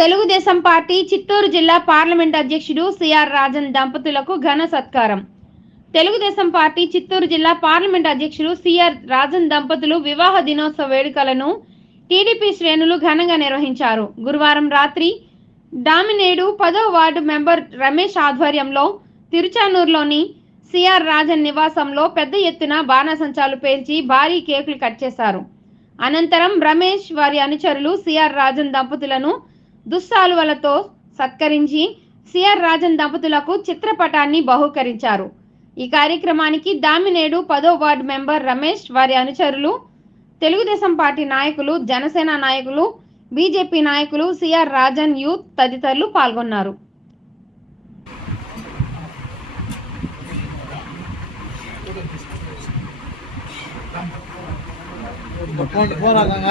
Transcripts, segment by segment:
Telugu Desam party Chittoor జిల్లా parliament అధ్యక్షుడు CR Rajan దంపతులకు ఘన సత్కారం. తెలుగుదేశం పార్టీ చిత్తూరు జిల్లా పార్లమెంట్ అధ్యక్షుడు సిఆర్ రాజన్ దంపతులు వివాహ దినోత్సవ వేడుకలను టీడీపీ శ్రేణులు ఘనంగా నిర్వహించారు. గురువారం రాత్రి డామినేడు పదో వార్డు మెంబర్ రమేష్ ఆధ్వర్యంలో తిరుచానూరులోని సిఆర్ రాజన్ నివాసంలో పెద్ద ఎత్తున బాణాసంచాలు పేల్చి భారీ కేకులు కట్ చేశారు. అనంతరం రమేష్ వారి అనుచరులు సిఆర్ రాజన్ దంపతులను దుస్సాలువలతో సత్కరించి సిఆర్ రాజన్ దంపతులకు చిత్రపటాన్ని బహుకరించారు. ఈ కార్యక్రమానికి దామినేడు పదో వార్డు మెంబర్ రమేష్ వారి అనుచరులు తెలుగుదేశం పార్టీ నాయకులు జనసేన నాయకులు బీజేపీ నాయకులు సిఆర్ రాజన్ యూత్ తదితరులు పాల్గొన్నారు నా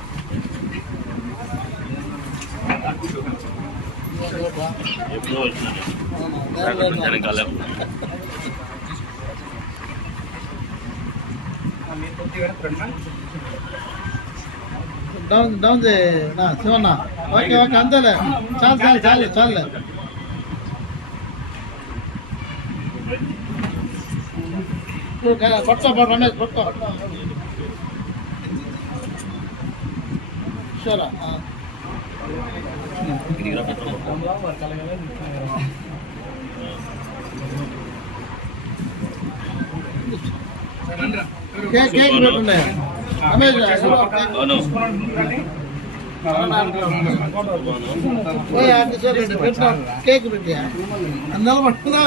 ఎప్పుడో వచ్చినాను వెనకాలే డౌన్ డౌన్ చే నా శివన్న ఓకే ఓకే అంతేలే చాలు చాలు చాలు చాలులే కొట్టుకో రమేష్ కొట్టుకో షూరా కేక్ కేక్ పెట్టుండే రమేష్ అవును కేక్ పెట్టి అందరూ పట్టుకున్నా